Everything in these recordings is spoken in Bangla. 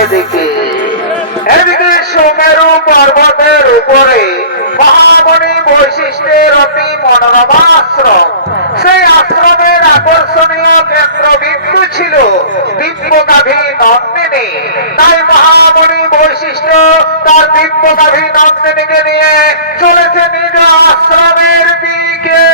এদিকে এদিকে সুমেরু পর্বতের উপরে মহামণি বৈশিষ্ট্যের অতি মনোরম আশ্রম। সেই আশ্রমের আকর্ষণীয় কেন্দ্রবিন্দু ছিল দিব্যগাভী নন্দিনী। তাই মহামণি বৈশিষ্ট্য তার দিব্যগাভী নন্দিনীকে নিয়ে চলেছে নিজ আশ্রমের দিকে।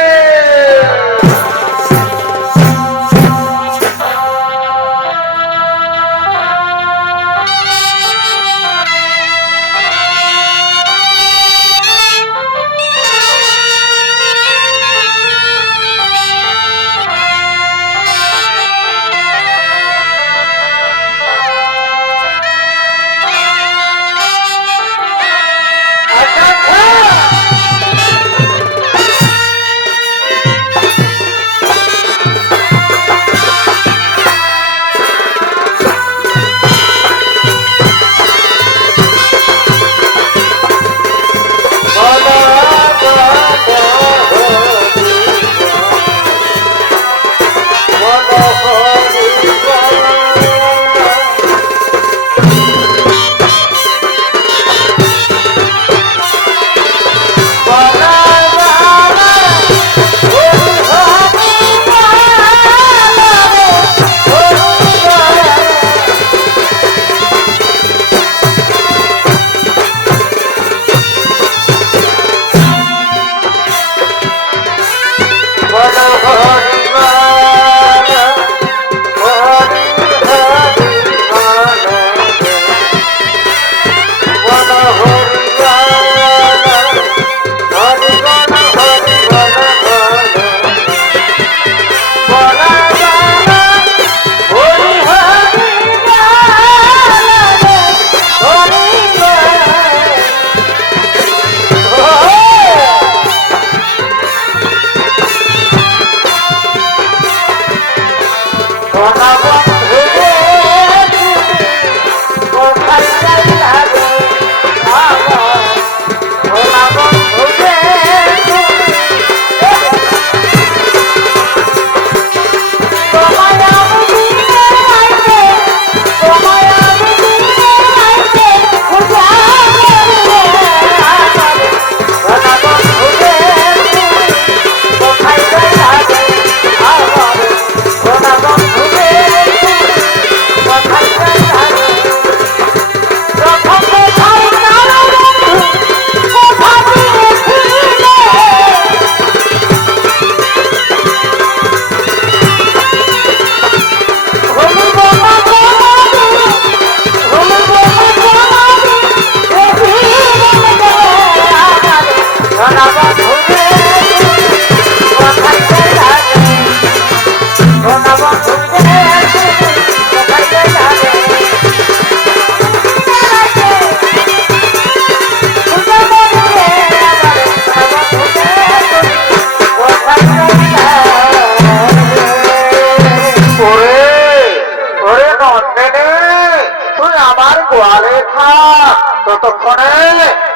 ততক্ষণে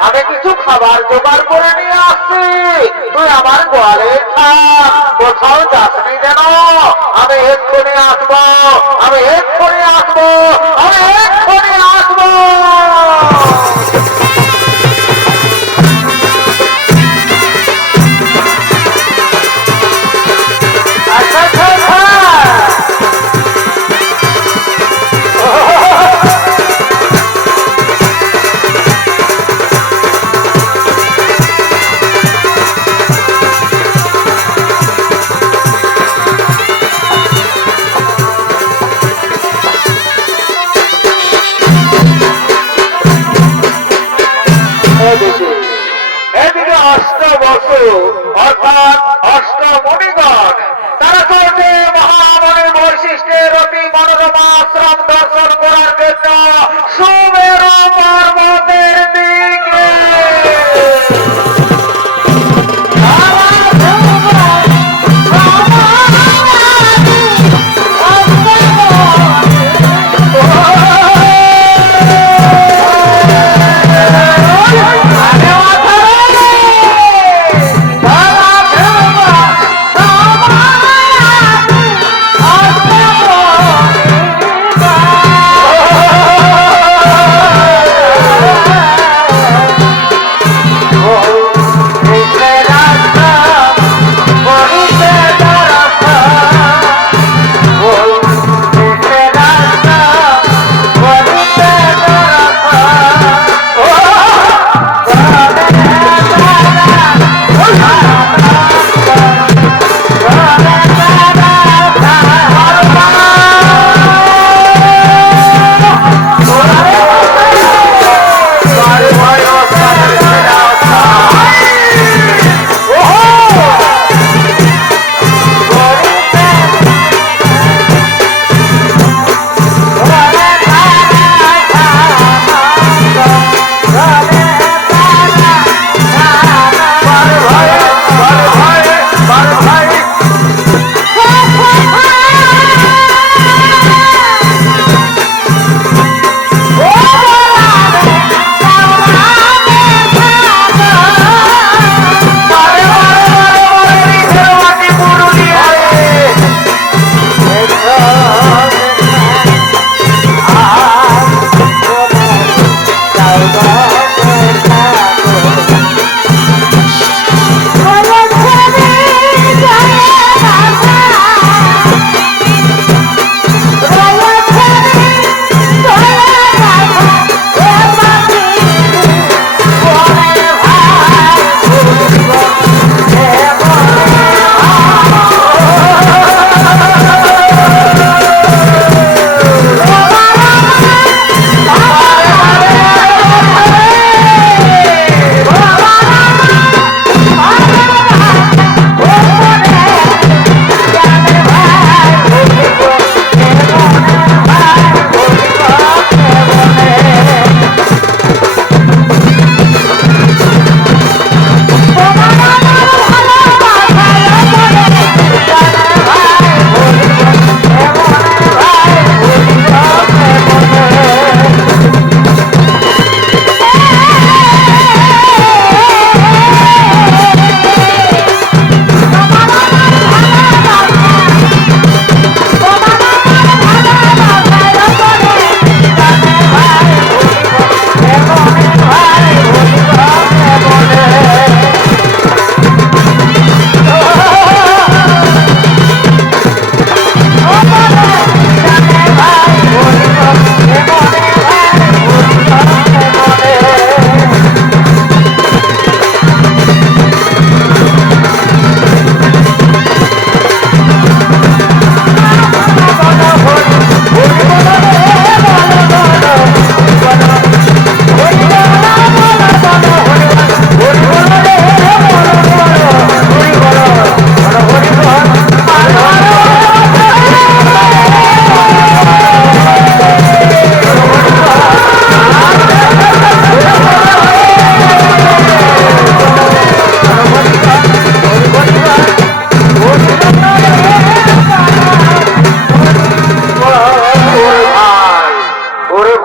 আমি কিছু খাবার জোগাড় করে নিয়ে আসছি। তুই আমার গোয়ালে থাক, কোথাও যাসনি যেন। আমি এক্ষুনি আসবো, আমি এক্ষুনি আসবো, আমি এক্ষুনি আসবো।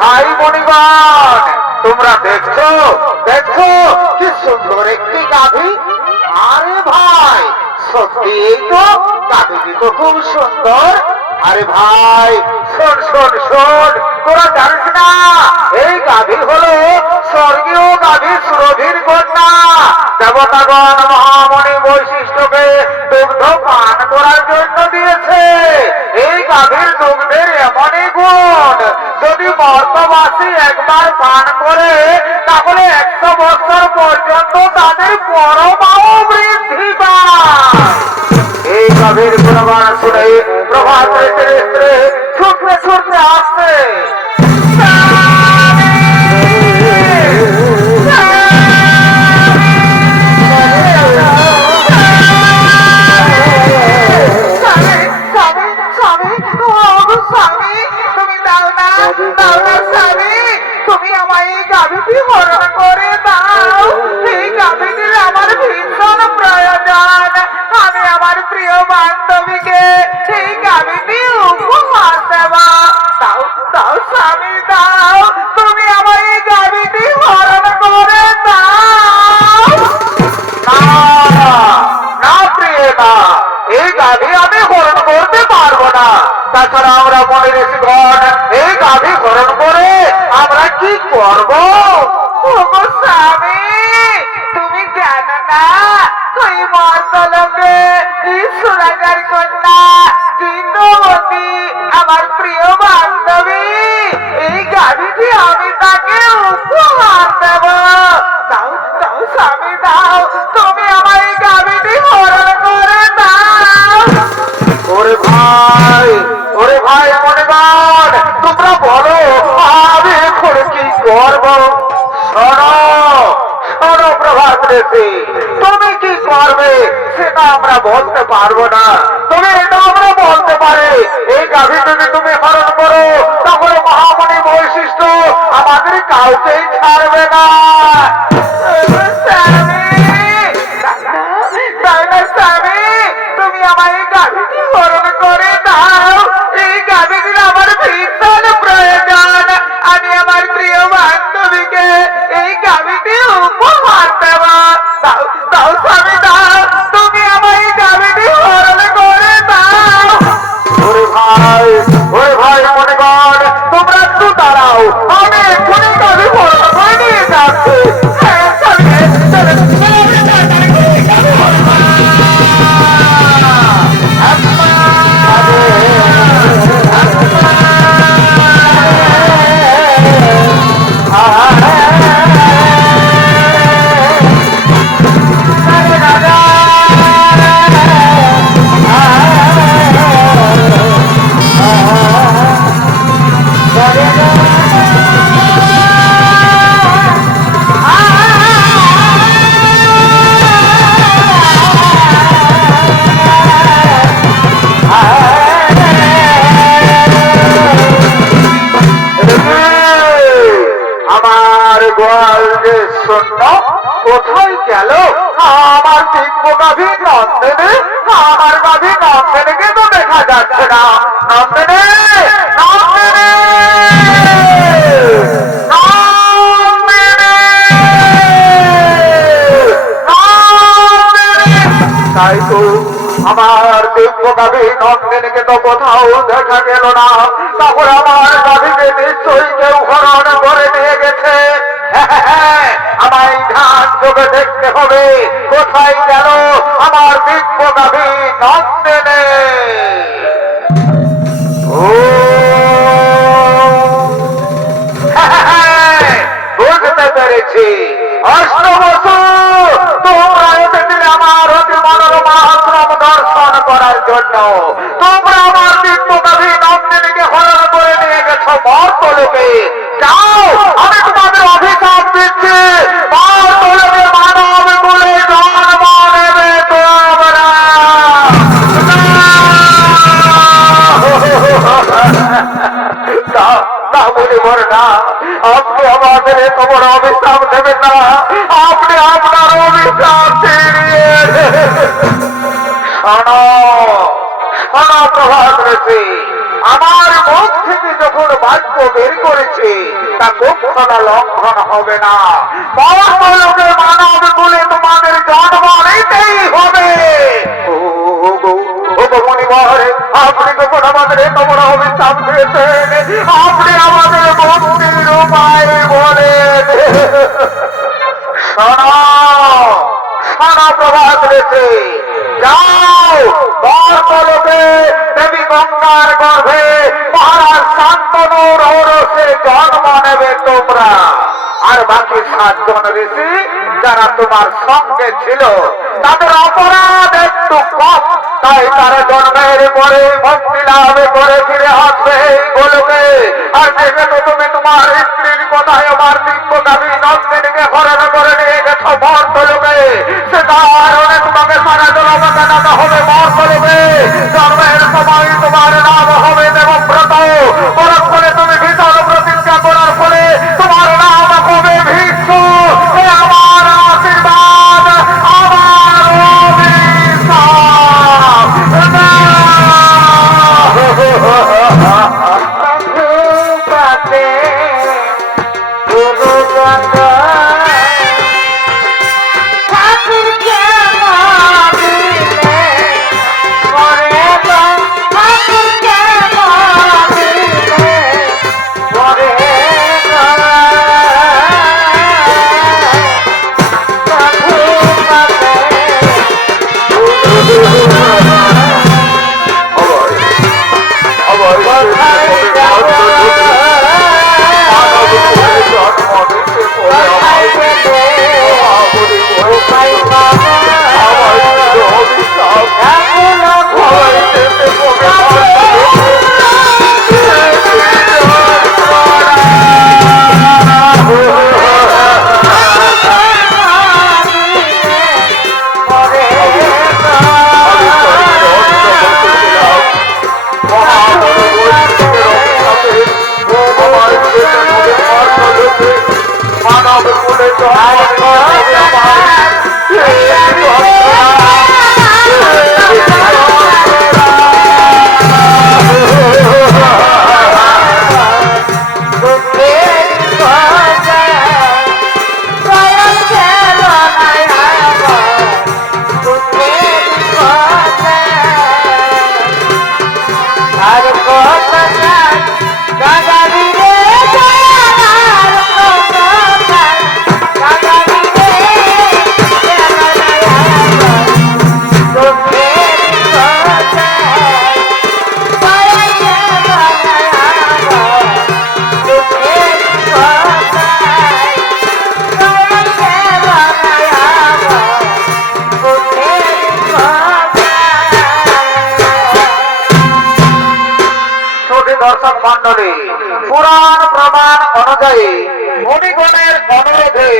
ভাই মণিগণ, তোমরা দেখছো দেখছো কি সুন্দর একটি গাভী। আরে ভাই, সত্যি এই তো গাভীটি তো খুব সুন্দর। আরে ভাই শোন শোন শোন, তোরা জানিস না এই গাভী হলো স্বর্গীয় গাভী সুরভির কন্যা। দেবতাগণ মহামণি বৈশিষ্ট্যকে দুগ্ধ পান করার জন্য দিয়েছে। এই গাভীর দুগ্ধের এমনই গুণ, যদি মর্তবাসী একবার পান করে তাহলে 100 বছর পর্যন্ত তাদের পরমাও বৃদ্ধি পায়। এই গাভীর গুণগান শুনে প্রভাত স্ত্রী ছুটতে ছুটতে আসছে। তুমি আমায় এই গাভীটি হরণ করে দাও। এই গাভীটির আমার ভীষণ প্রয়োজন। আমি আমার প্রিয় বান্ধবীকে এই গাভীটি উপহার দেব। দাও দাও স্বামী দাও, তুমি আমায় এই গাভীটি হরণ করে দাও। না প্রিয় না, এই গাভী আমি হরণ করতে পারবো না। তাছাড়া আমরা মনে ঋষিগণ এই গাভী হরণ করে আমরা কি করবো? স্বামী, তুমি জানো না ওই মর্তলোকে সুরাগার কন্যা জিন্দবতী আমার প্রিয় বান্ধবী, এই গাভীটি আমি তাকে উপহার দেব। দাও দাও স্বামী দাও, তুমি আমার এই গাভীটি হরণ করে দাও। ওরে ভাই মনিগণ, তোমরা বলো আমি এখন কি করব? শোনো শোনো প্রভাত ঋষি, তুমি কি করবে সেটা আমরা বলতে পারবো না, তবে এটা আমরা বলতে পারি এই গাভী যদি তুমি হরণ করো তাহলে মহামণি বৈশিষ্ট্য আমাদের কাউকেই ছাড়বে না। তুমি আমার এই গাভীটি হরণ করে দাও। এই গাভীটির আমার ভীষণ প্রয়োজন। আমি আমার প্রিয় বান্ধবীকে এই গাভীটি উপহার দেব। দাও দাও স্বামী দাও, তুমি আমার এই গাভীটি হরণ করে দাও। ওরে ভাই মনিগণ, তোমরা একটু দাঁড়াও, আমি এক্ষুনি গাভী হরণ করে নিয়ে যাচ্ছি। কোথায় গেল আমার দিব্য গাভী নন্দিনী? আমার গাভী নন্দিনীকে তো দেখা যাচ্ছে না। নন্দিনী নন্দিনী তাই তো আমার দিব্য গাভী নন্দিনীকে তো কোথাও দেখা গেল না। তাহলে আমার গাভীকে নিশ্চয়ই কেউ হরণ করে নিয়ে গেছে। আমায় ধ্যান চোখে দেখতে হবে কোথায় গেল আমার দিব্য গাভী নন্দিনী। বুঝতে পেরেছি, অষ্টবসু তোমরা এসেছিলে আমার অতি মনোরমা আশ্রম দর্শন করার জন্য। তোমরা আমার দিব্য গাভী নন্দিনীকে হরণ করে নিয়ে গেছো মর্তলোকে। যাও, আমি তোমাদের অভিশাপ দিচ্ছি, মর্তলোকে মানব কুলে জন্ম নেবে তোমরা। না বলে বলে না, আপনি আমাদের তোমার অভিশাপ দেবেন না, আপনি আপনার অভিশাপ ফিরিয়ে শোনো শোনো প্রভাত ঋষি, আমার মুখ থেকে যখন বাক্য বের করেছে তা কখনো লঙ্ঘন হবে না। মর্তলোকে মানব বলে তোমাদের জন্ম নিতেই হবে। আপনি যখন আমাদের এত বড় অভিশাপ দিয়েছেন, আপনি আমাদের মুক্তির উপায় বলেন। শোনো শোনো প্রভাত রেখে যাও, মর্তলোকে দেবী গঙ্গার গর্ভে মহারাজ শান্তনুর ঔরসে জন্ম নেবে তোমরা। আর বাকি 7 জন ঋষি যারা তোমার সঙ্গে ছিল তাদের অপরাধ একটু কম, তাই তারা জন্মের পরে ভক্তি লাভ করে ফিরে আসবে এই গোলকে। আর যেহেতু তুমি তোমার স্ত্রীর কথায় আমার দিব্যগামী নন্দিনীকে হরণ করে নিয়ে গেছ মর্তলোকে, সে কারণে তোমাকে সারা জলমে কাটাতে হবে মর্তলোকে। জন্মের সময় তোমার নাম হবে দেবব্রত, পরক্ষণে তুমি ভীষণ প্রতিজ্ঞা করার ফলে তোমার নাম হবে ভীষ্ম। আমার আশীর্বাদ, আমার দর্শক মন্ডলী, পুরাণ প্রমাণ অনুযায়ী মুনিগণের অনুরোধে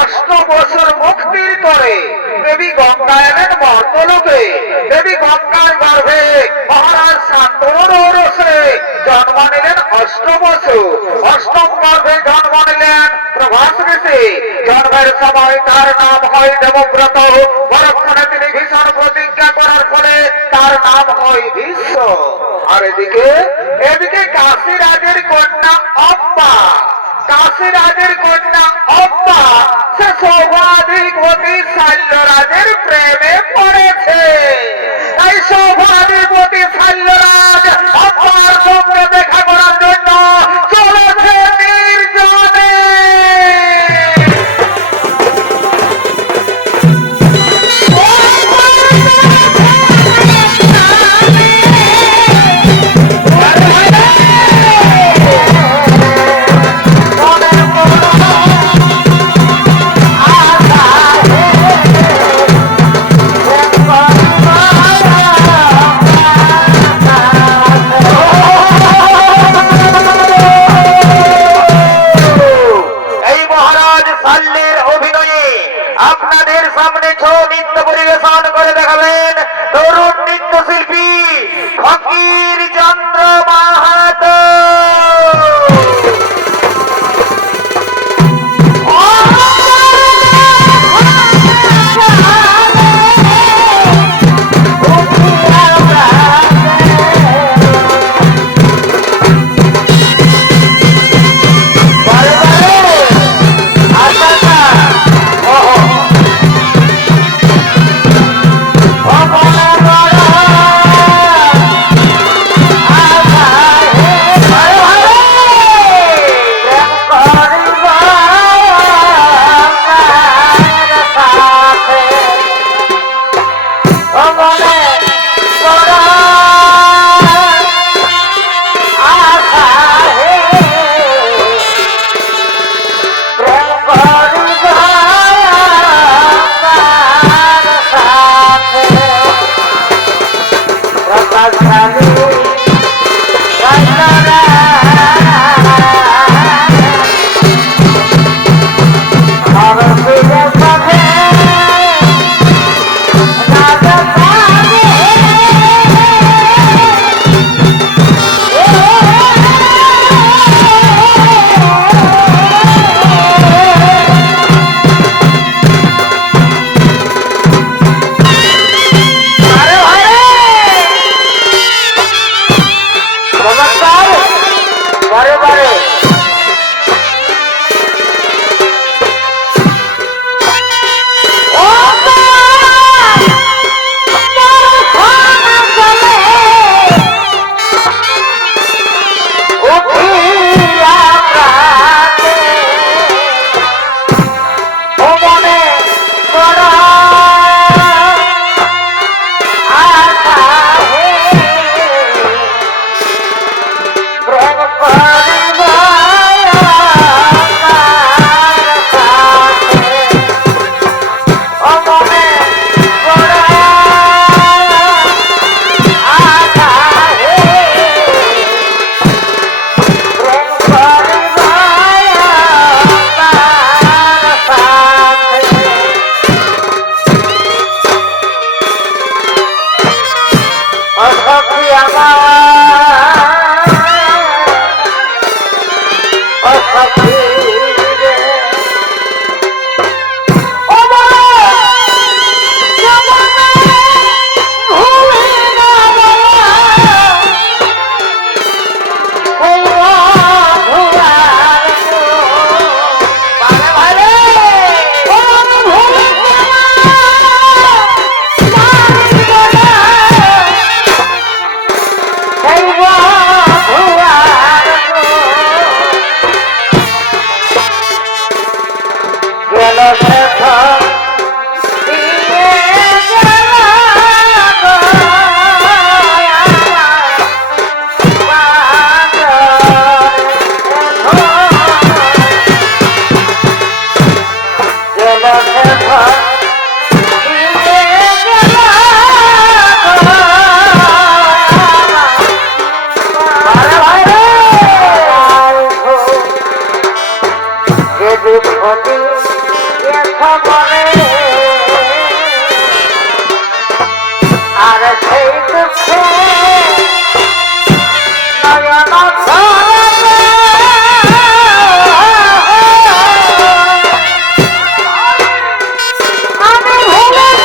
8 বছর মুক্তির পরে দেবী গঙ্গা এলেন মর্তলোকে। দেবী গঙ্গার গর্ভে মহারাজ শান্তনুর ঔরসে জন্ম নিলেন 8 বছর। 8ম গর্ভে জন্ম নিলেন প্রভাস ঋষি। জন্মের সময় তার নাম হয় দেবব্রত, পরক্ষণে তিনি ভীষণ প্রতিজ্ঞা করার ফলে তার নাম হয় ভীষ্ম। আর এদিকে কাশীরাজের কন্যা অম্বা, কাশীরাজের কন্যা অম্বা সে সৌভাধিপতি শাল্যরাজের প্রেমে পড়েছে। তাই সৌভাধিপতি শাল্যরাজ অম্বার সঙ্গে দেখা করার জন্য চলেছে নির্জনে। বিভূতি মনে আর সেই দুঃখে নয়ন আমি ভুলে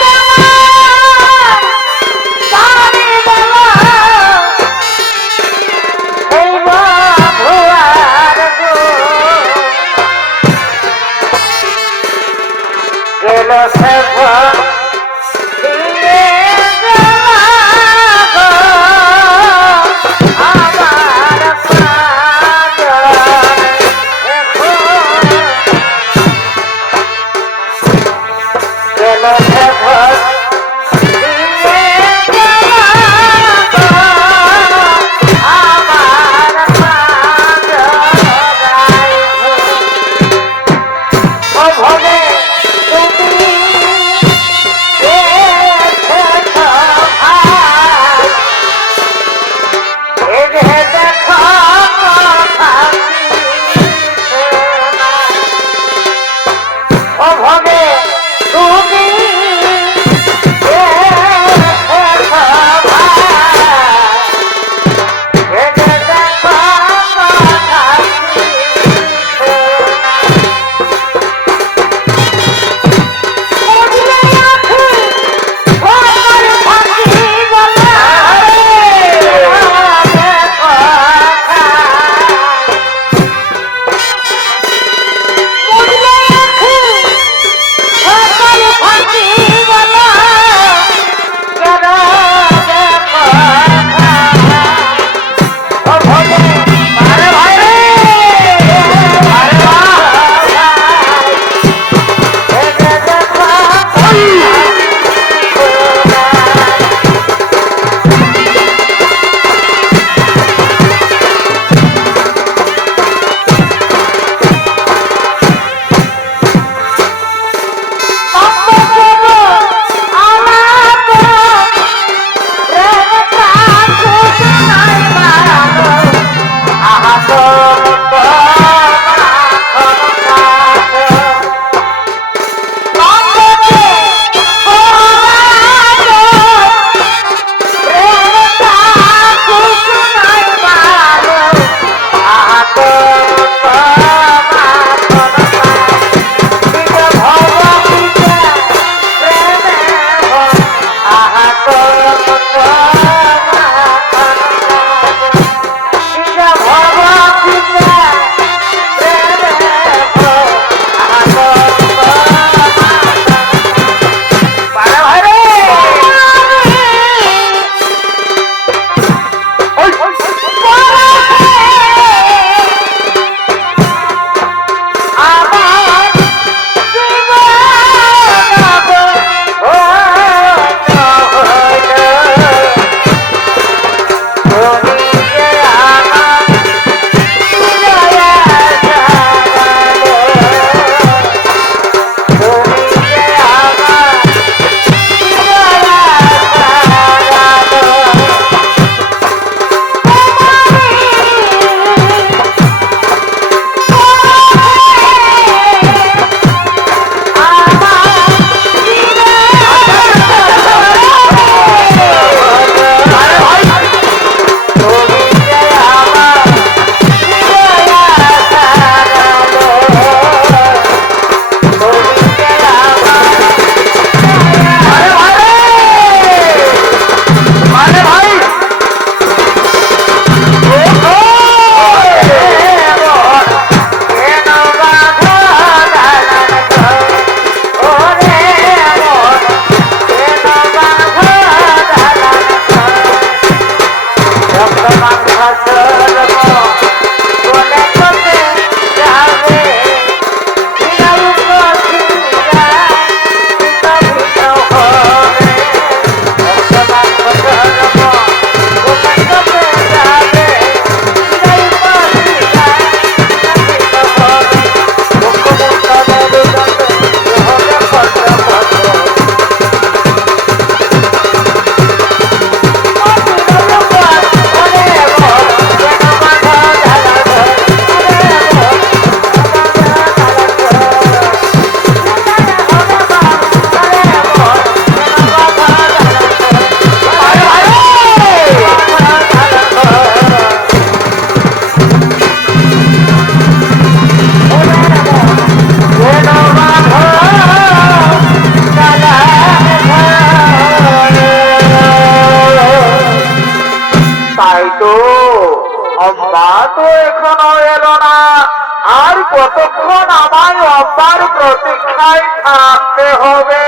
কতক্ষণ আমায় অব্বার প্রতীক্ষায় থাকতে হবে?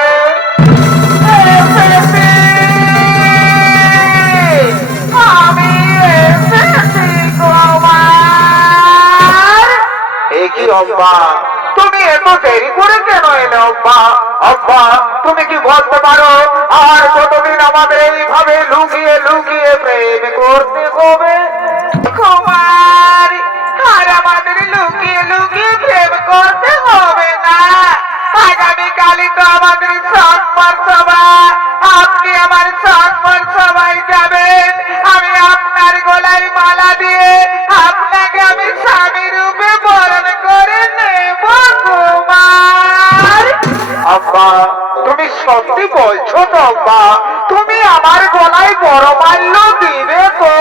আমি এসেছি তোমার। এ কি অব্বা, তুমি এত দেরি করে কেন এলে অব্বা? অব্বা, তুমি কি বলতে পারো আর কতদিন আমাদের এইভাবে লুকিয়ে লুকিয়ে প্রেম করতে হবে? কুমার, আর আমাদের লুকিয়ে লুকিয়ে প্রেম করতে হবে না। আগামীকালই তো আমাদের সম্মান সভা। আপনি আমার সম্মান সভায় যাবেন। আমি আপনার গলায় মালা দিয়ে আপনাকে আমি স্বামী রূপে বরণ করে নেব কুমার। আব্বা, তুমি সত্যি বলছো তো আব্বা? তুমি আমার গলায় বড়মাল্য দিবে তো?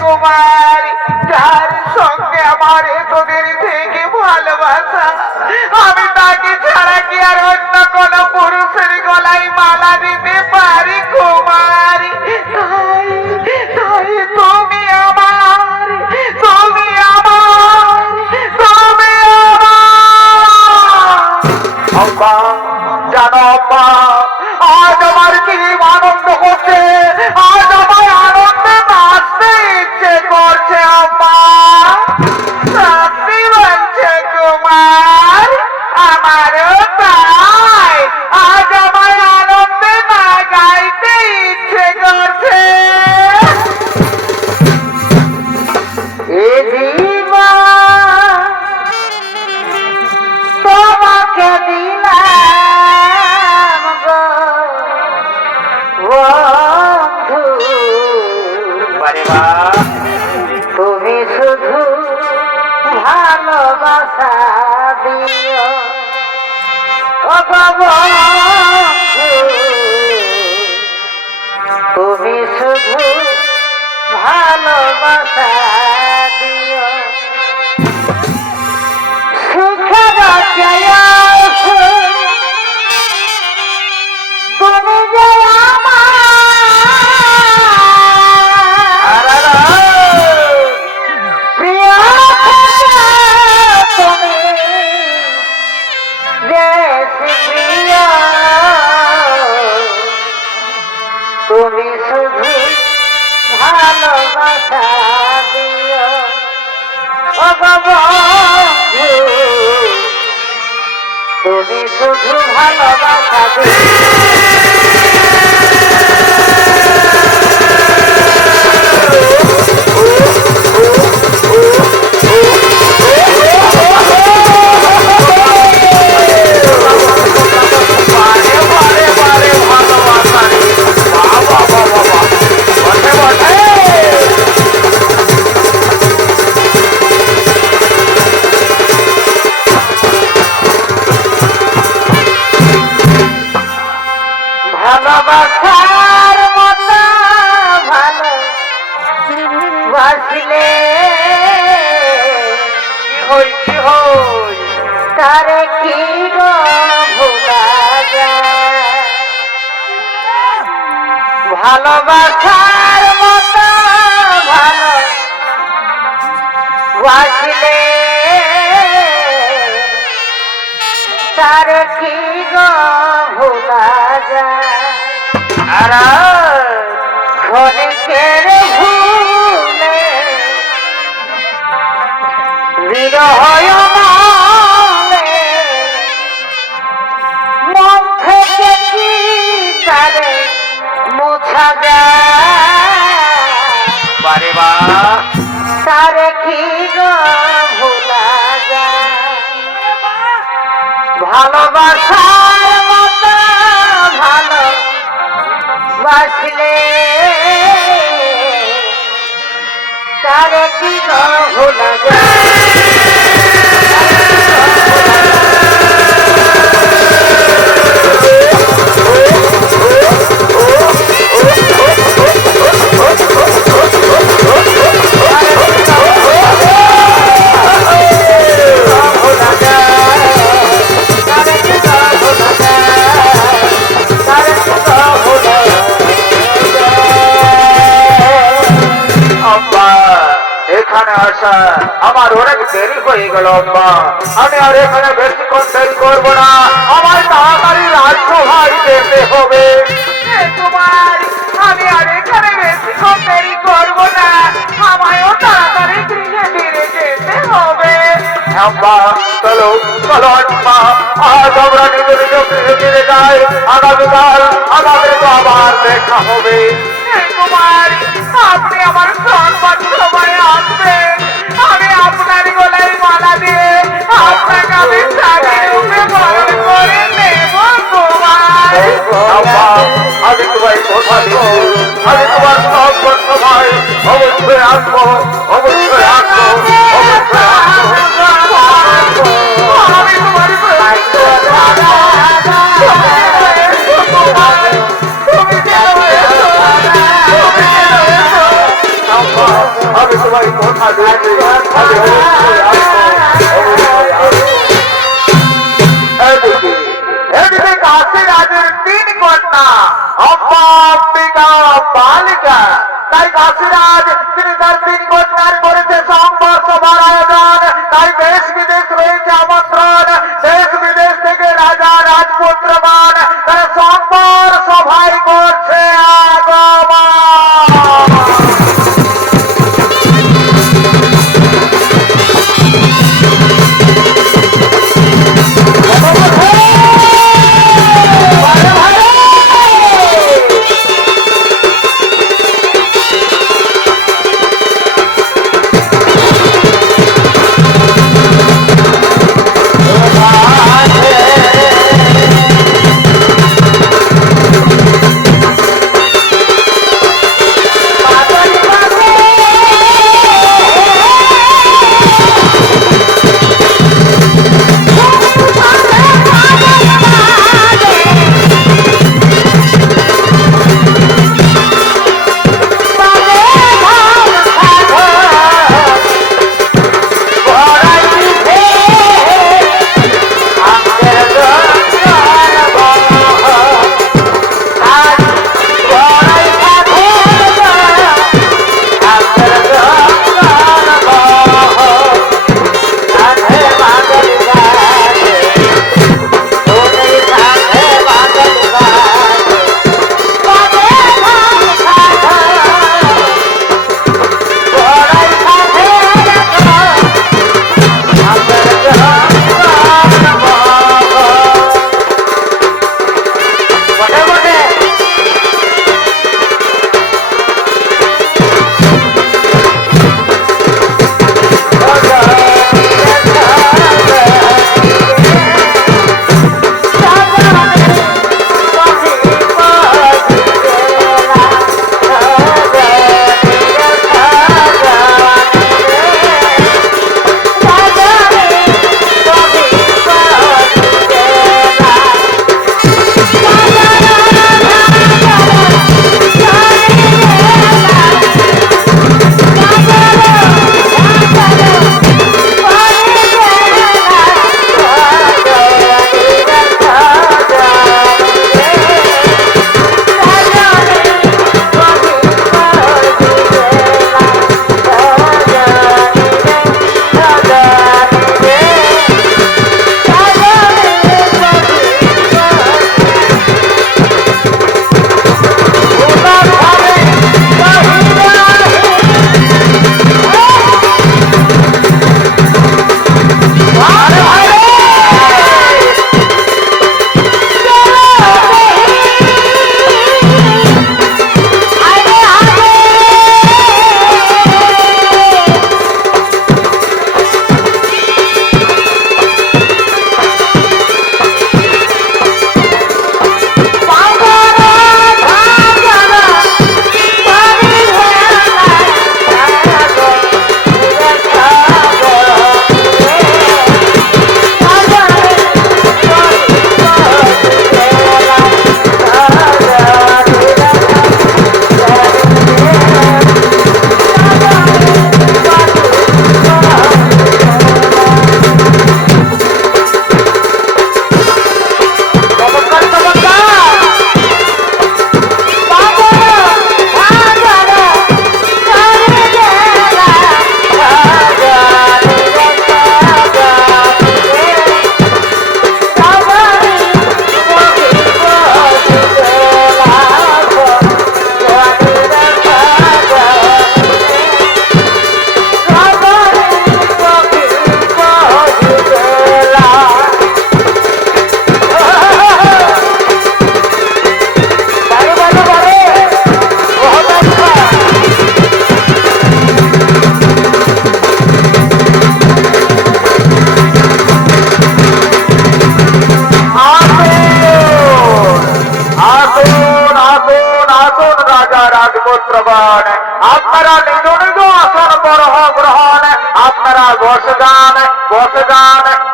কুমার, যার সঙ্গে আমার এতদিন থেকে ভালোবাসা, আমি তাকে ছাড়া কি আর অন্য কোন পুরুষের গলায় মালা দিতে পারি কুমার? তাই তাই তুমি আমার, তুমি আমার, তুমি আমার। আব্বা, জানো আব্বা, আজ আমার কি আনন্দ হচ্ছে, আজ আমার আনন্দে নাচতে ইচ্ছে করছে আব্বা। সত্যি বলছে কুমার, আমারও তাই। আজ আমার আনন্দে না গাইতে ইচ্ছে করছে। এ জীবন তোমাকে দিলাম গো বন্ধু। বারে বা, তুমি শুধু ভালোবাসা দিও ও গো বন্ধু, তুমি শুধু ভালোবাসা দিও। সুখের জয়স তুমি যে আমার প্রিয়, তুমি বেশি প্রিয়। তুমি শুধু ভালোবাসা দিও ও গো বন্ধু, তুমি শুধু ভালোবাসা দিও। ভালোবাসার মতো ভালোবাসিলে কি হই কি হই, তারে কি গো ভোলা যায়? ভালোবাসার মতো ভালোবাসিলে তারে কি গো ভোলা যায়? আর ক্ষণিকের ভুলে বিরহ মনে মন থেকে কি তারে মোছা যায়? বারে বা, তারে কি গো ভোলা যায়? ভালোবাসার মতো ভালোবাসলে তারে কি গো ভোলা যায়? এখানে আসা আমার অনেক হয়ে গেল আম্মা। আমি আর এখানে বেশিক্ষণ দেরি করবো না, আমায় তাড়াতাড়ি রাজসভায় যেতে হবে। তোমার আমি আর এখানে বেশিক্ষণ দেরি করবো না, আমায়ও তাড়াতাড়ি গৃহে ফিরে যেতে হবে। আম্মা চলো চলো আম্মা, আজ আমরা নিজে নিজে গৃহে ফিরে যাই। আগামীকাল আমাদের তো আবার দেখা হবে। কুমার আপনি আমার সংবাদ সময় আসবেন, আমি আপনার গলায় মালা দিয়ে আপনাকে আমি স্বামীর রূপে বরণ করে নেব কুমার। আম্মা আমি তোমায় কথা দিচ্ছি, আমি তোমার সংবাদ সভায় অবশ্যই আসবো, অবশ্যই আসবো, অবশ্যই আসবো। আমি তোমার আমি তোমায় কথা দিচ্ছি, আমি অবশ্যই আসবো, অবশ্যই আসবো। এদিকে এদিকে কাশীরাজের তিন কন্যা অম্বা, অম্বিকা, বালিকা। তাই কাশীরাজ তিনি তার তিন কন্যার করেছে সংবাদ সভার আয়োজন। তাই দেশ বিদেশ রয়েছে আমন্ত্রণ, দেশ বিদেশ থেকে রাজা রাজপুত্রগণ তারা সংবাদ সভায় করছে আগমন।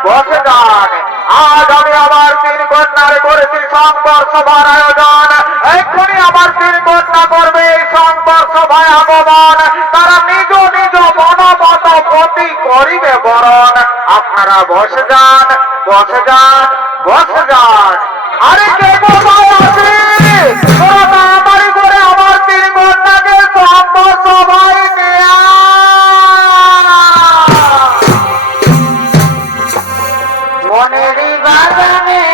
বসে যান। আজ আমি আমার তিন কন্যার করেছি সংবর সভার আয়োজন। এক্ষুনি আমার তিন কন্যা করবে এই সংবর সভায় আগমন। তারা নিজ নিজ মনোমত প্রতি করিবে বরণ। আপনারা বসে যান, বসে যান, বসে যান। আরে কে কোথায় আছে? তোরা তাড়াতাড়ি করে আমার তিন কন্যাকে সংবর সভায় নিয়ে আয়। মনেরই বাগানে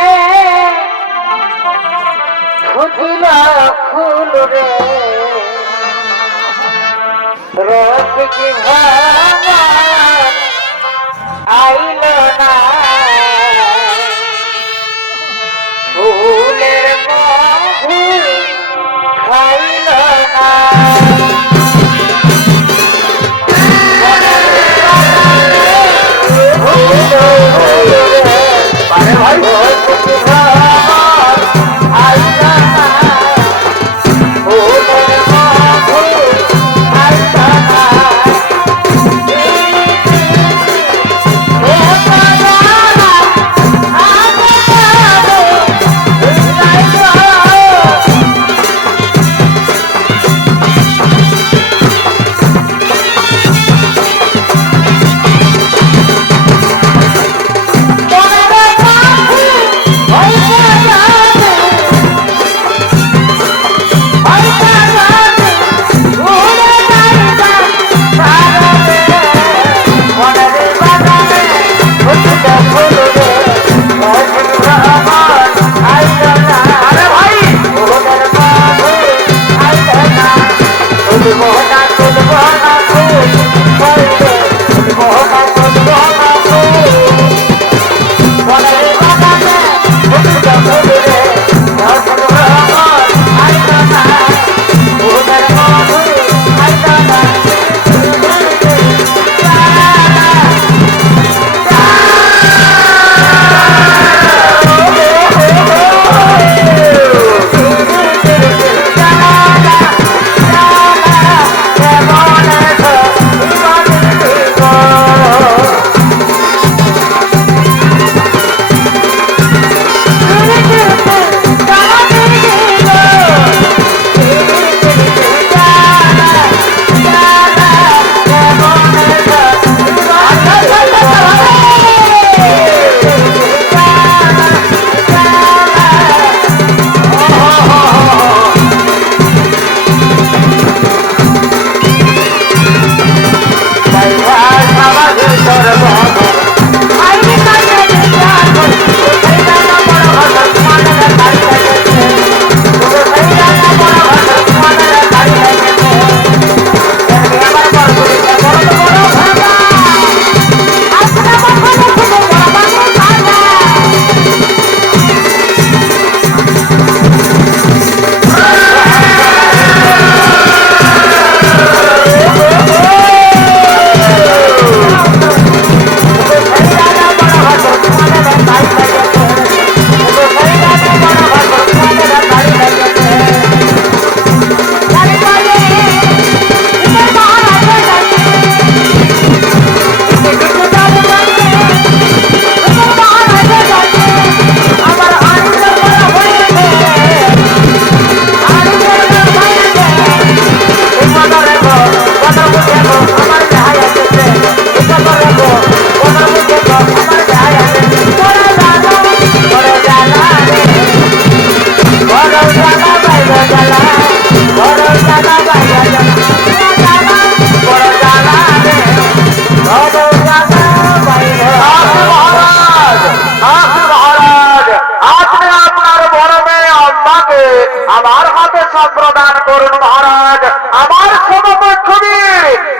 ফুটিল ফুল রে, রোজ কি ভাঙা আইল না, ফুলের মধু খাইল না। আমার হাতে সব প্রদান করুন মহারাজ। আমার সমপক্ষী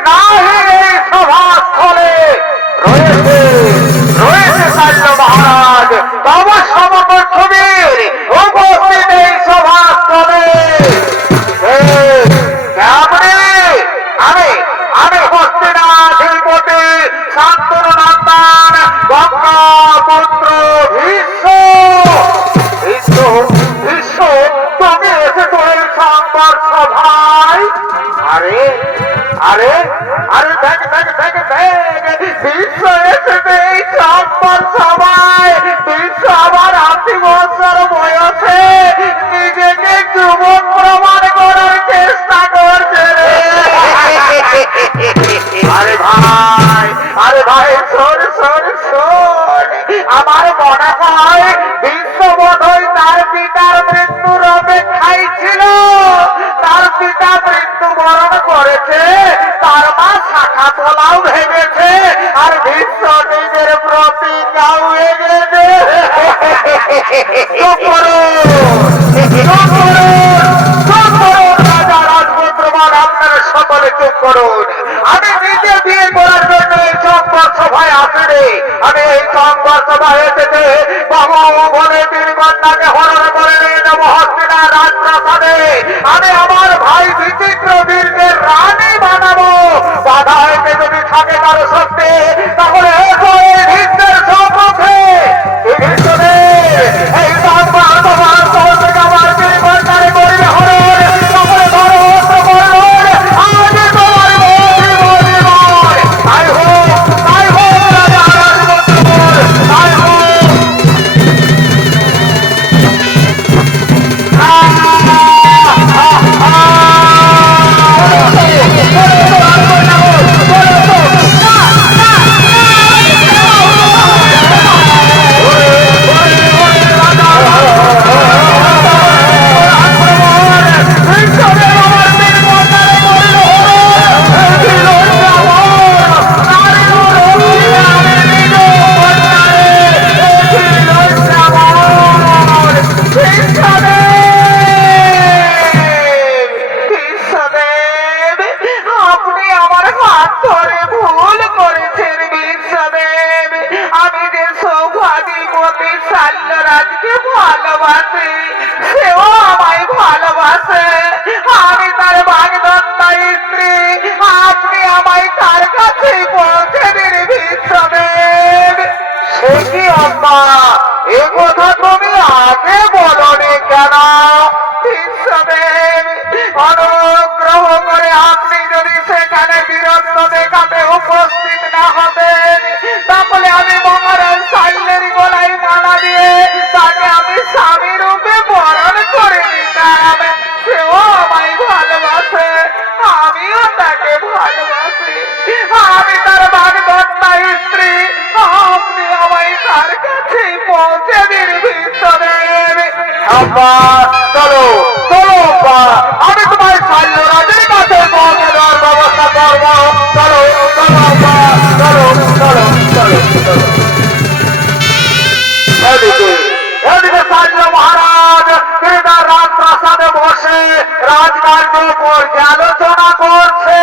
নাহি এই সভাস্থলে রয়েছে রয়েছে সাধ্য মহারাজ। তব সমপক্ষীর উপস্থিত এই সভাস্থলে আমি আমি হস্তিনাধিপতি শান্তনু নন্দন গঙ্গা পুত্র ভীষ্ম। তুমি এসেছো এই সংবাদ সভায়। আরে আরে আরে দেখ দেখ দেখ দেখ, বিশ্ব এসেছে এই আমার সবাই বিশ্ব আমার 80 বছর বয়সে নিজেকে যুবক প্রমাণ করার চেষ্টা করছে রে। আরে ভাই শোন শোন শোন, আমার মনে হয় বিশ্ব বোধহয় তার পিতার মৃত্যুর অপেক্ষায় ছিল। তার পিতা মৃত্যুবরণ করেছে, তার মা শাখা তোলাও ভেঙেছে, আর বিশ্ব নিজের প্রতিজ্ঞা হয়ে গেছে। চুপ করুন, চুপ করুন, চুপ করুন, রাজা রাজপুত্রগণ, আপনারা সকলে চুপ করুন। আমি নিজে বিয়ে করার জন্য এই সংবাদ সভায় আসিনি। আমি এই সংবাদ সভায় এসেছে বাবু বলে 3 কন্যাকে হরণ করে নিয়ে যাবো হস্তিনার রাজপ্রাসাদে। আমি আমার ভাই বিচিত্র বীরকে রানী বানাবো। বাধা এতে যদি থাকে কারো শক্তি, তাহলে এসো এই ভীষ্মের সম্মুখে। এই সংবাদ সভার শহর থেকে আমার 3 কন্যারে করিবে হরণ। তাহলে ধরো অস্ত্র করুন, আজই তোমার জীবন। তাই হোক রাজা রাজপুত্রগণ, তাই হোক। আপনি আমার হাত ধরে ভুল করেছেন বিশ্বদেব। আমি যে সৌভাগ্যবতী শাল্যরাজকে ভালোবাসি, সেও আমায় ভালোবাসে। আমি তার বাগদত্তা স্ত্রী। আপনি আমায় তার কাছেই পৌঁছে দিন বিশ্বদেব। সে কি আম্মা, এ কথা তুমি আগে বলনি কেন? বিশ্বদেব, অনুগ্রহ করে আপনি যদি সেখানে বীরত্ব দেখাতে উপস্থিত না হতেন, তাহলে আমি মহারাজ শাল্যের গলায় মালা দিয়ে তাকে আমি স্বামী রূপে বরণ করে নিতাম। সেও আমায় ভালোবাসে, আমিও তাকে ভালোবাসি। আমি তার বাগদত্তা স্ত্রী। আপনি আমায় তার কাছেই পৌঁছে দিন বিশ্বদেব। আম্মা চলো চলো আম্মা, আমি তোমার শাল্যরাজের কাছে পৌঁছে দেওয়ার ব্যবস্থা করবো। চলো চলো আম্মা, চলো চলো চলো চলো। এদিকে এদিকে শাল্য মহারাজ তিনি তার রাজপ্রাসাদে বসে রাজকার্য পর্যালোচনা করছে।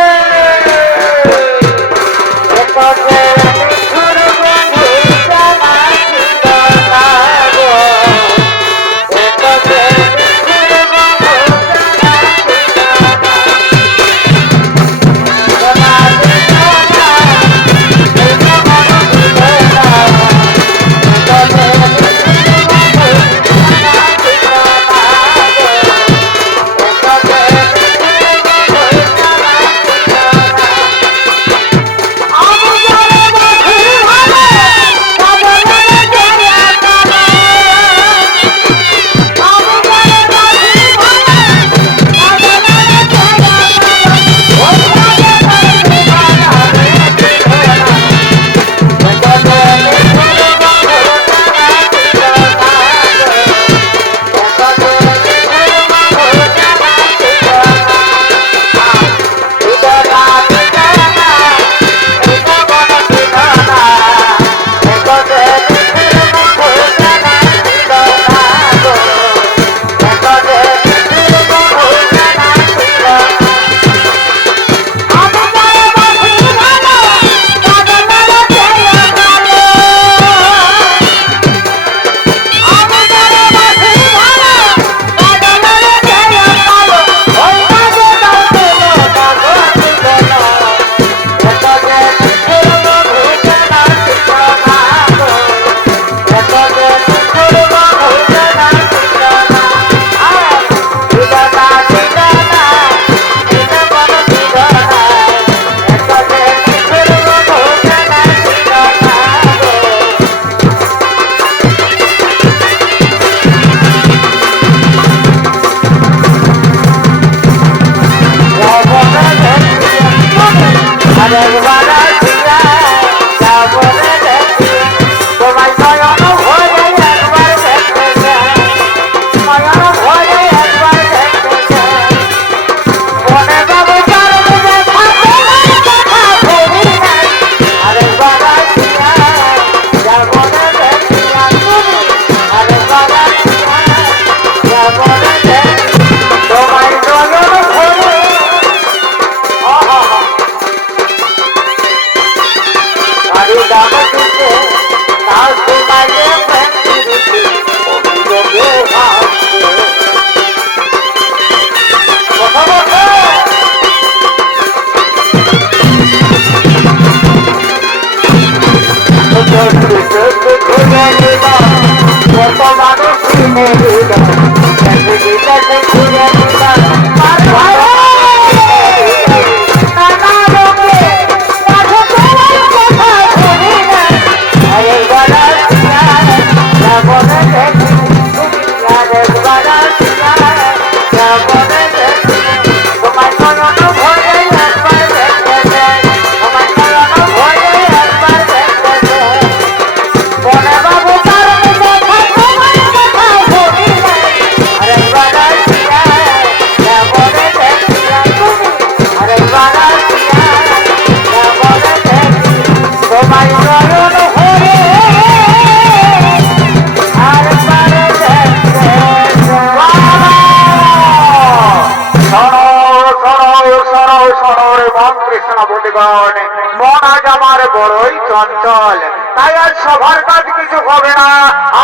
বন্ধুগণ, মন আজ আমার বড়ই চঞ্চল, তাই আজ সবার কাজ কিছু হবে না।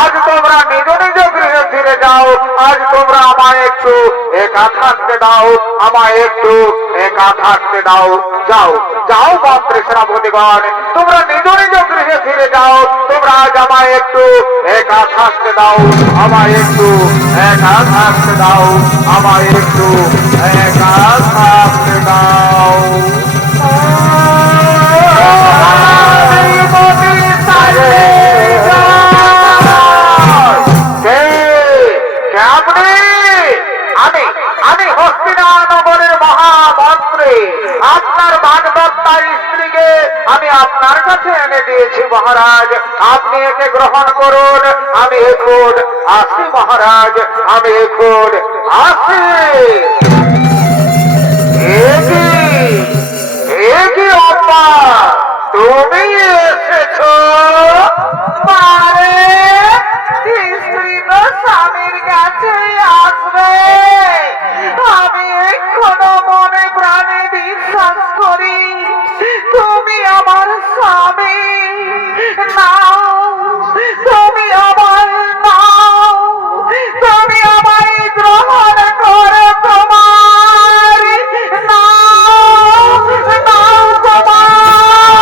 আজ তোমরা নিজ নিজ গৃহে ফিরে যাও। আজ তোমরা আমায় একটু একা থাকতে দাও, আমায় একটু একা থাকতে দাও। যাও যাও মন্ত্রী সেনাপতিগণ, তোমরা নিজ নিজ গৃহে ফিরে যাও। তোমরা আজ আমায় একটু একা থাকতে দাও, আমায় একটু একা থাকতে দাও, আমায় একটু একা থাকতে দাও। কে? কে আপনি? আমি হস্তিনানগরের মহামন্ত্রী। আপনার বাগদত্তার স্ত্রীকে আমি আপনার কাছে এনে দিয়েছি মহারাজ। আপনি একে গ্রহণ করুন। আমি এখন আসি মহারাজ, আমি এখন আসি। একি অম্মা, তুমি এসেছো? মারে, স্ত্রী তো স্বামীর কাছে আসবে। আমি এখনো মনে প্রাণে বিশ্বাস করি তুমি আমার স্বামী। নাও, তুমি আমার নাও, তুমি আমায় গ্রহণ করো তোমার। নাও, নাও তোমার।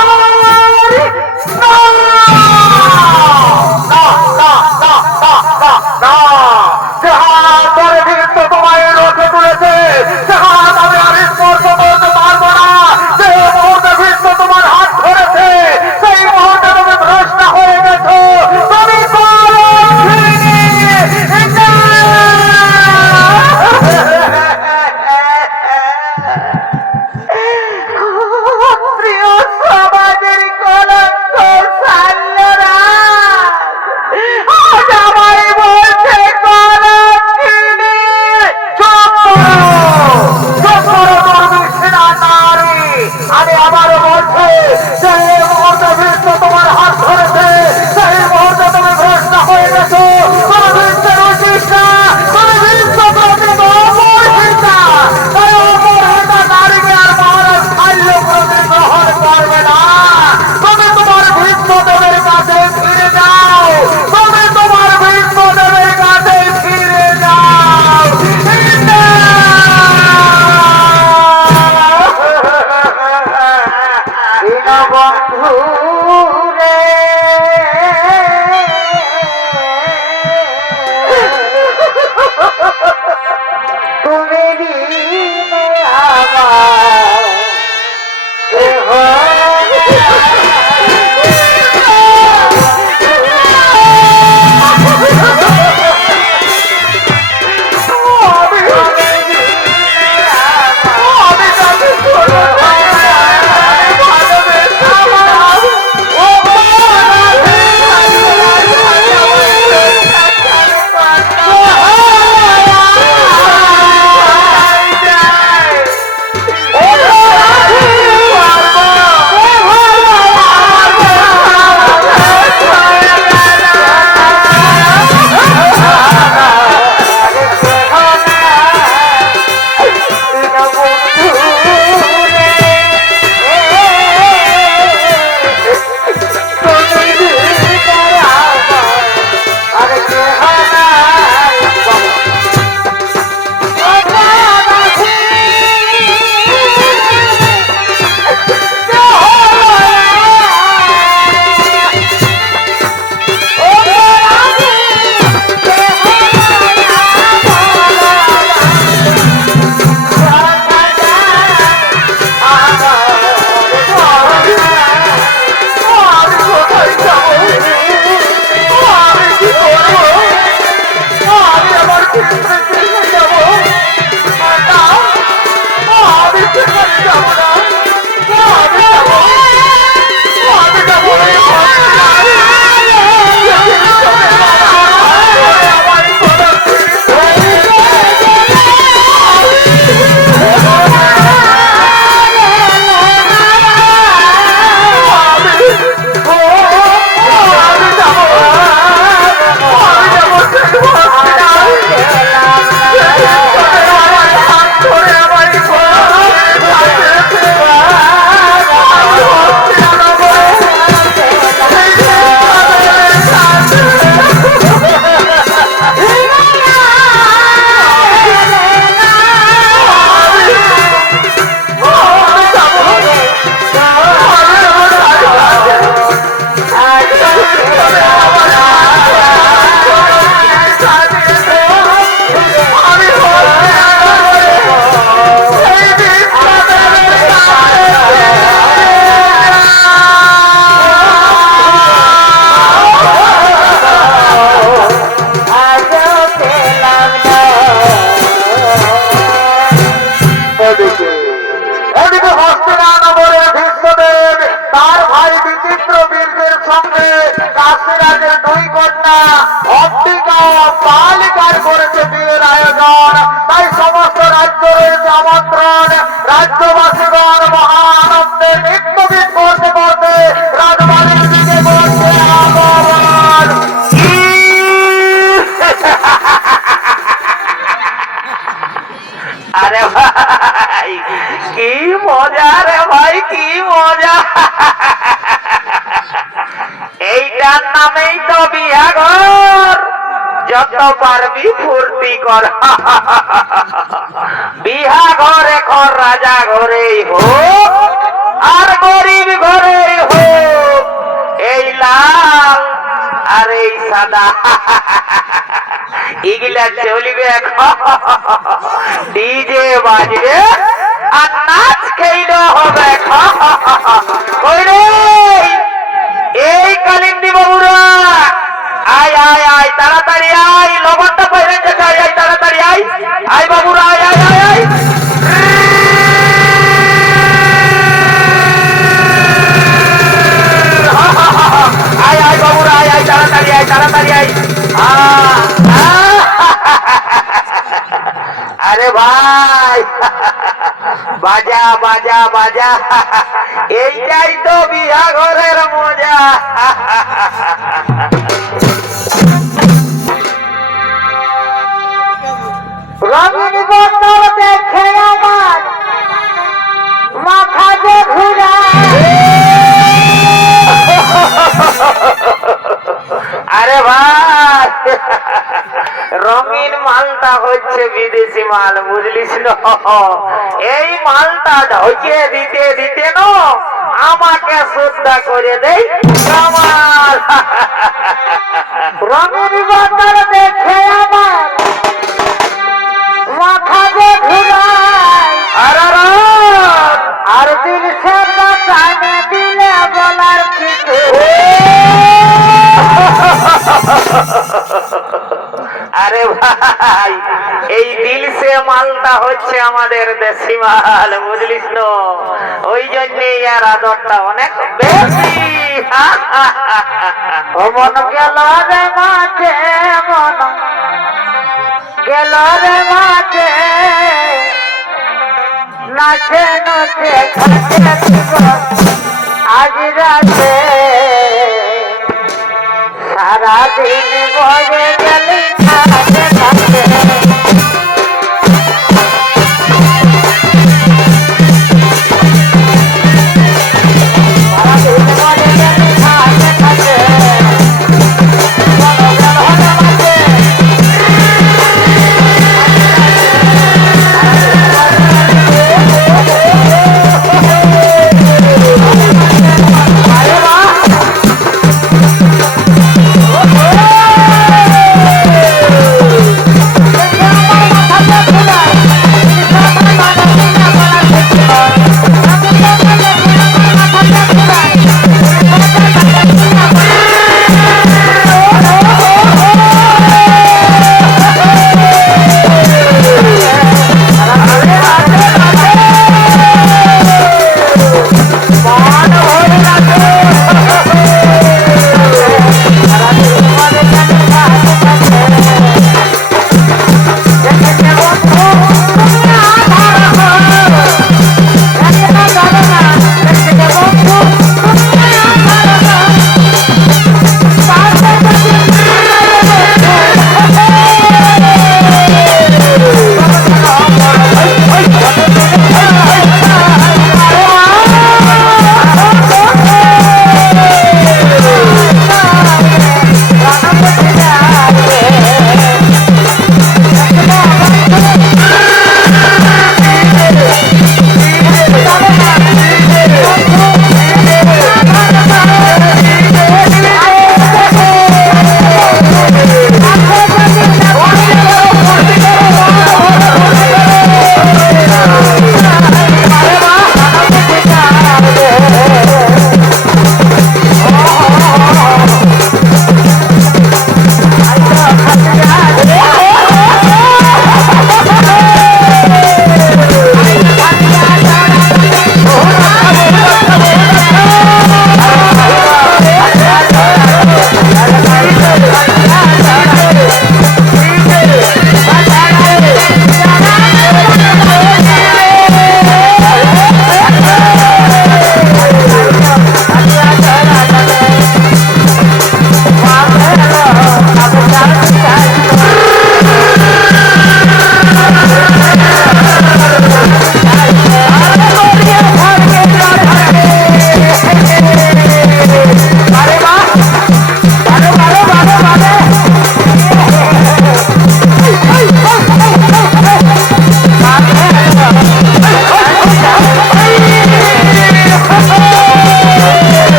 অম্বিকা বালিকার করেছে বিয়ের আয়োজন। তাই সমস্ত রাজ্য রয়েছে আমন্ত্রণ। রাজ্যবাসীগণ মহা আনন্দে নৃত্যগীত করতে করতে রাজবাড়ির দিকে করছে আগমন। আরে ভাই কি মজা রে ভাই, কি মজা! এইটার নামেই তো বিয়াঘর। যত পারবি ফুর্তি কর। বিহা ঘর এখন রাজা ঘরেই হোক আর গরিব ঘরেই হোক। এই লাল আর এই সাদা এগুলা চলিবে এখন। ডিজে বাজবে আর নাচ খেইলে হবে। কই রে এই কালিন্দী বাবুরা, আয় আয় আয়, তাড়াতাড়ি আয়, লবণটা পয়রে যেতে আয়, আয় তাড়াতাড়ি আয়, আয় বাবুরা আয় আয় আয় আয়। আয় আয় বাবুরা আয় আয়, তাড়াতাড়ি আয় তাড়াতাড়ি আয়। আরে ভাই বাজা বাজা বাজা, এইটাই তো বিয়া ঘরের মজা। রঙিন বোতল দেখে আমার মাথা যে ঘুরায়। আরে ভাই রঙিন মালটা হচ্ছে বিদেশি মাল, বুঝলিস না? এই মালটা ঢকিয়ে দিতে দিতে না আমাকে শ্রদ্ধা করে দেই কামাল। রঙিন বোতল দেখে আমার মাথা যে ঘুরায়। আর দিল সে টানে দিলে বলার কিছু। আরে ভাই এই দিল সে মালটা হচ্ছে আমাদের দেশি মাল, বুঝলিস না? ওই জন্যে ইয়ার আদরটা অনেক বেশি। ও মন গেল রে মাঝে, মন গেল রে মাঝে, নাচে নাচে খাচে দিব আজ রাতে। সারাদিন বয়ে গেলি খাচে খাচে। সারাদিন বয়ে গেলি খাচে খাচে। মন গেল রে মাঝে,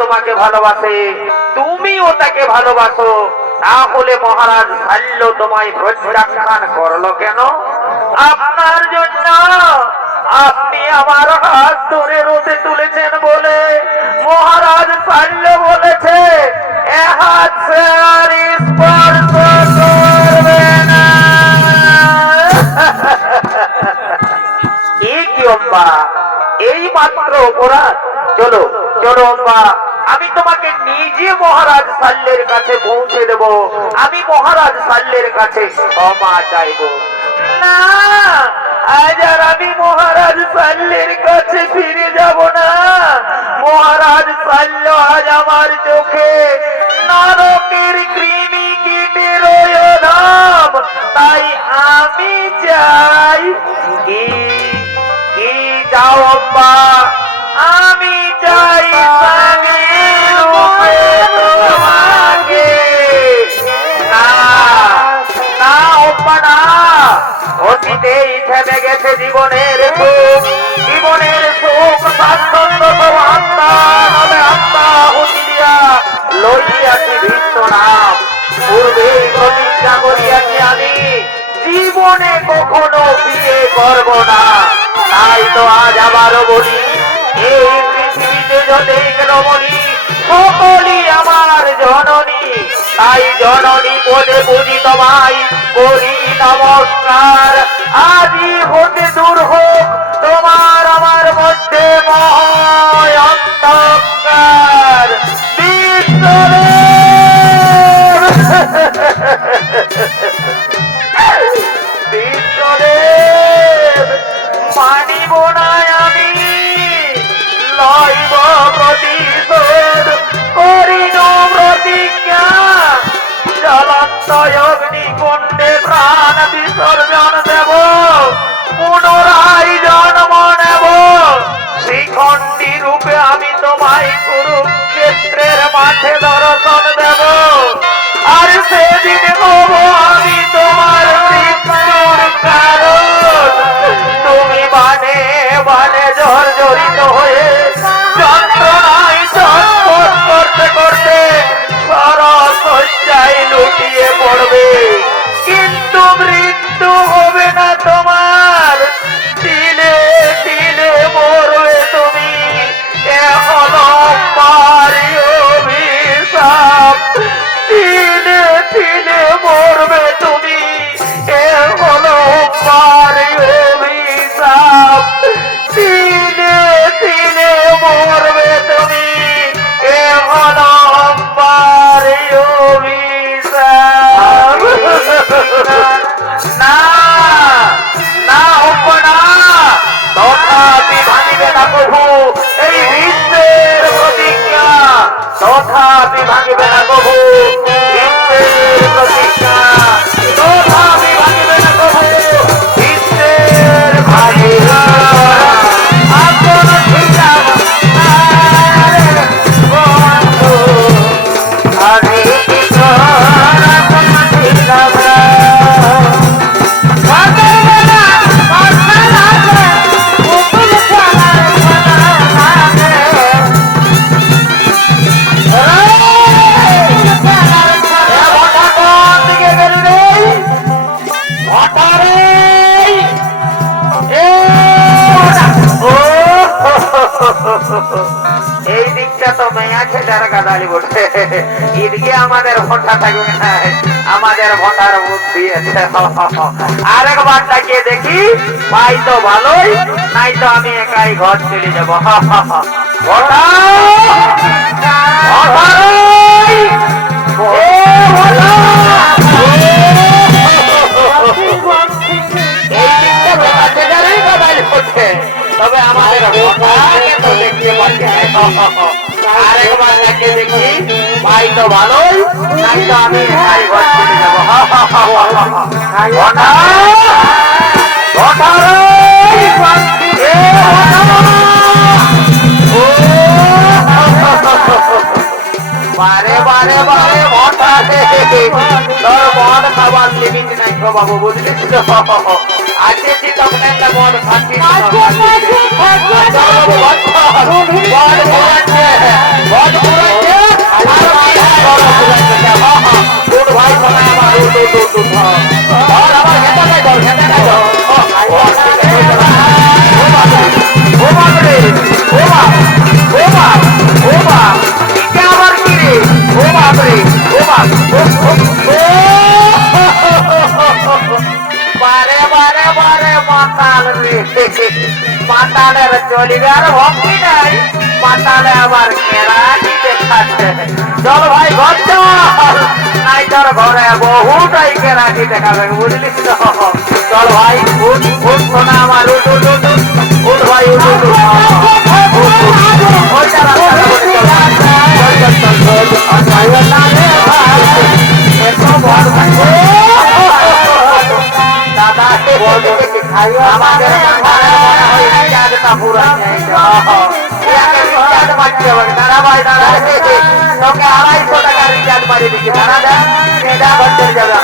তোমাকে ভালোবাসে, তুমিও তাকে ভালোবাসো, তাহলে মহারাজ শাল্য তোমায় প্রত্যাখ্যান করলো কেন? আপনার জন্য, আপনি আমার হাত ধরে রথে তুলেছেন বলে মহারাজ শাল্য বলেছে এ হাত সে আর স্পর্শ করবে না। কি অম্বা, এই মাত্র অপরাধ? চলো চলো অম্বা, আমি তোমাকে নিজে মহারাজ শাল্যের কাছে পৌঁছে দেব, আমি মহারাজ শাল্যের কাছে ক্ষমা চাইব। না, আজ আর আমি মহারাজ শাল্যের কাছে ফিরে যাব না। মহারাজ শাল্য আজ আমার চোখে নরকের কৃমি কীটের ধাম, তাই আমি চাই কি কি যাও অম্বা, আমি চাই স্বামীর রূপে তোমাকে। না না অম্বা না, অতীতেই থেমে গেছে জীবনের সুখ, জীবনের সুখ স্বাচ্ছন্দ্য তো আত্মা হবে আত্মাহুতি দিয়া লইয়াছি ভিন্ন নাম। পূর্বেই প্রতিজ্ঞা করিয়াছি আমি জীবনে কখনো বিয়ে করব না, তাই তো আজ আবারও বলি এই পৃথিবীতে যতই রমণী সকলই আমার জননী, তাই জননী পদে বুঝি তোমায় করি নমস্কার। আজই হতে দূর হোক তোমার আমার মধ্যে মহায় অন্ধকার। বিশ্বদেব বিশ্বদেব, মানিব না আমি, লইব প্রতিশোধ, করিল প্রতিজ্ঞা, জ্বলন্ত অগ্নিকুণ্ডে প্রাণ বিসর্জন দেব, পুনরায় জন্ম নেব, শ্রীখণ্ডী রূপে আমি তোমায় কুরুক্ষেত্রের মাঠে দর্শন দেব, আর সেদিন হব আমি তোমার মৃত্যুর কারণ। তুমি বানে বানে জর্জরিত হয়ে যন্ত্রণায় ছটফট করতে করতে সরসজ্জায় লুটিয়ে পড়বে, কিন্তু মৃত্যু হবে না তোমার, তিলে তিলে মরবে তুমি। এখন পারি অভিশাপ, তিলে তিলে মরবে তুমি, এখন পারি অভিশাপ, তিলে তিলে মরবে তুমি, এখন পারি অভিশাপ। না না হোক না, তথাপি ভাঙিবে না প্রভু এই বিশ্বের প্রতিজ্ঞা, তথাপি ভাঙিবে না প্রভু বিশ্বের প্রতিজ্ঞা, তথাপি ভাঙিবে না প্রভু বিশ্বের ভাঙিবে। আপন ছিলাম আরে বন্ধু, আমি কিশোর আপন ছিলাম না। এই দিকটা তো মেয়া ছেলের গাদালি বটে, এদিকে আমাদের ভোটা থাকবে না, আমাদের ভোটার বুদ্ধি আছে। আরেকবার তাকিয়ে দেখি, পাই তো ভালোই, নাই তো আমি একাই ঘর চলে যাবো। ভোটা তবে আমাদের ভোটাকে তো দেখতে পাচ্ছি না। আরেকবার দেখে দেখি, ভাই তো ভালোই, নাই তো আমি একাই ঘর চলে যাবো। ভোটা ভোটা বারে বারে বারে ভোটা তোর মন খাবার লিমিট নাই গো বাবু, বুঝলিস তো? আসেছি তখন একটা মন শান্তি মাঝে মাঝে ভাই আমার ঘেটাটাই ধর, ঘেটাটাই ধর। ও বাপরে, ও বাপ, ও বাপ, ও বাপ, এটা আবার কি রে? ও বাপরে, ও বাপ, বারে বারে বারে মাতাল রে, মাতালের চলিবার ভক্তি নাই, মাতালে আবার কেরানি দেখাচ্ছে। চল ভাই ঘর চল, নাই তোর ঘরে বহুটাই কেরানি দেখাবে, বুঝলিস তো? চল ভাই উঠ উঠ সোনা আমার, উঠ উঠ উঠ উঠ, উঠ ভাই উঠ উঠ উঠ, ওইটা রাস্তাটা বলে চল, চল চল চল চল, আর ভাইয়ের নামে ভাই, এত বড় ভাই, দাদা আমাদের ঘরে মনে হয় রিচার্জটা পুরো নেই। রিচার্জ মারতে হবে, দাঁড়া ভাই দাঁড়া, তোকে 250 টাকা রিচার্জ মারিয়ে দিচ্ছি, দাঁড়া দা, মেয়েটা ঘর চলে যাবে।